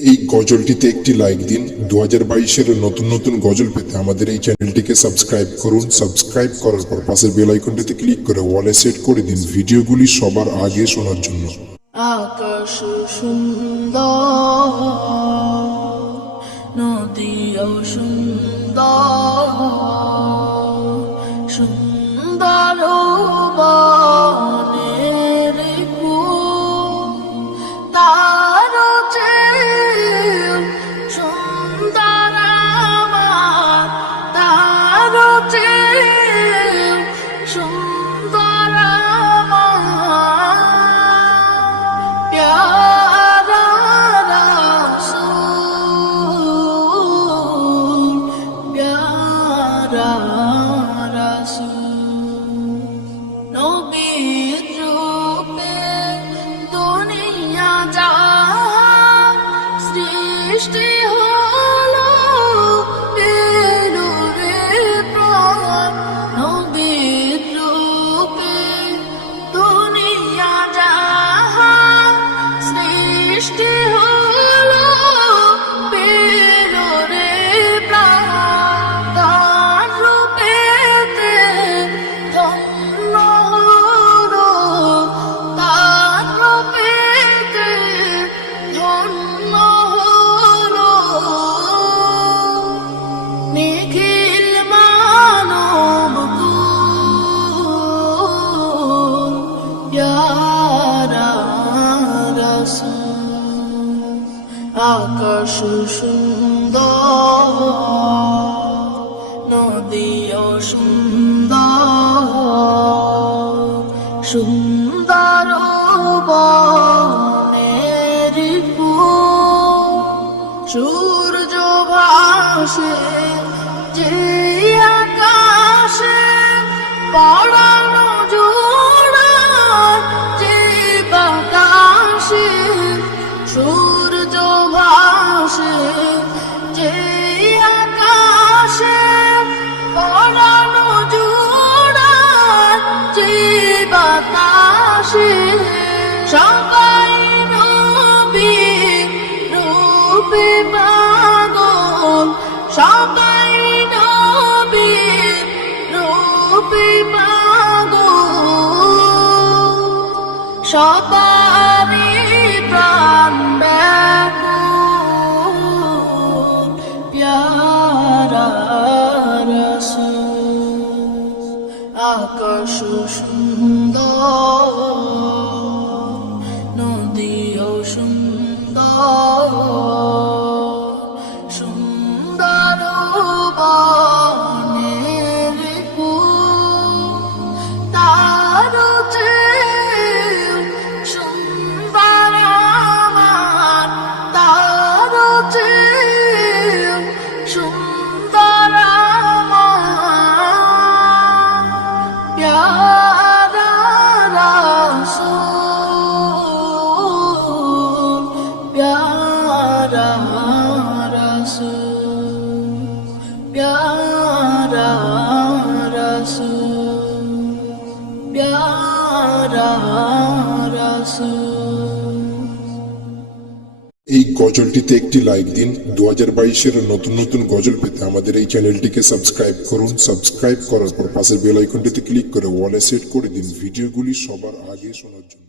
এই গজলটিতে একটি লাইক দিন। 2022-এর নতুন নতুন গজল পেতে আমাদের এই চ্যানেলটিকে সাবস্ক্রাইব করুন। সাবস্ক্রাইব করার পর পাশের বেল আইকনটিতে ক্লিক করে ওয়ালে সেট করে দিন ভিডিওগুলি সবার আগে শোনার জন্য। আকাশ সুন্দর, নদীও সুন্দর, সুন্দর বনের ফুল, তার চেয়ে সুন্দর আমার, তার চেয়ে সুন্দর আমার প্যারা রাসূল, প্যারা রাসূল। নবীর রূপে দুনিয়া জাহান সৃষ্টি হলো, পেলো রে প্রাণ। নবীর রূপে দুনিয়া জাহান সৃষ্টি হলো, পেলো রে প্রাণ। তার রূপেতে ধন্য হলো, তার রূপেতে ধন্য হলো। নিখিল মানব কুল, প্যারা রাসূল। আকাশ সুন্দর, নদীও সুন্দর, সুন্দর বনের ফুল, সূর্য ভাসে যে আকাশে, পড়ানো জোড়ায় যে বাতাসে। সূর্য ভাসে যে আকাশে, পড়ানো জোড়ায় যে বাতাসে। সবাই নবীর রূপে পাগল, সবাই নবীর রূপে পাগল। সবারই প্রাণ ব্যাকুল, প্যারা রাসূল। আকাশ সুন্দর, নদীও সুন্দর, সুন্দর বনের ফুল, তার চেয়ে সুন্দর আমার, তার চেয়ে সুন্দর আমার প্যারা রাসূল, প্যারা রাসূল, প্যারা রাসূল, প্যারা রাসূল। এই গজলটিতে একটি লাইক দিন। 2022-এর নতুন নতুন গজল পেতে আমাদের এই চ্যানেলটিকে সাবস্ক্রাইব করুন। সাবস্ক্রাইব করার পর পাশের বেল আইকনটিতে ক্লিক করে ওয়ালে সেট করে দিন ভিডিওগুলি সবার আগে শোনার জন্য।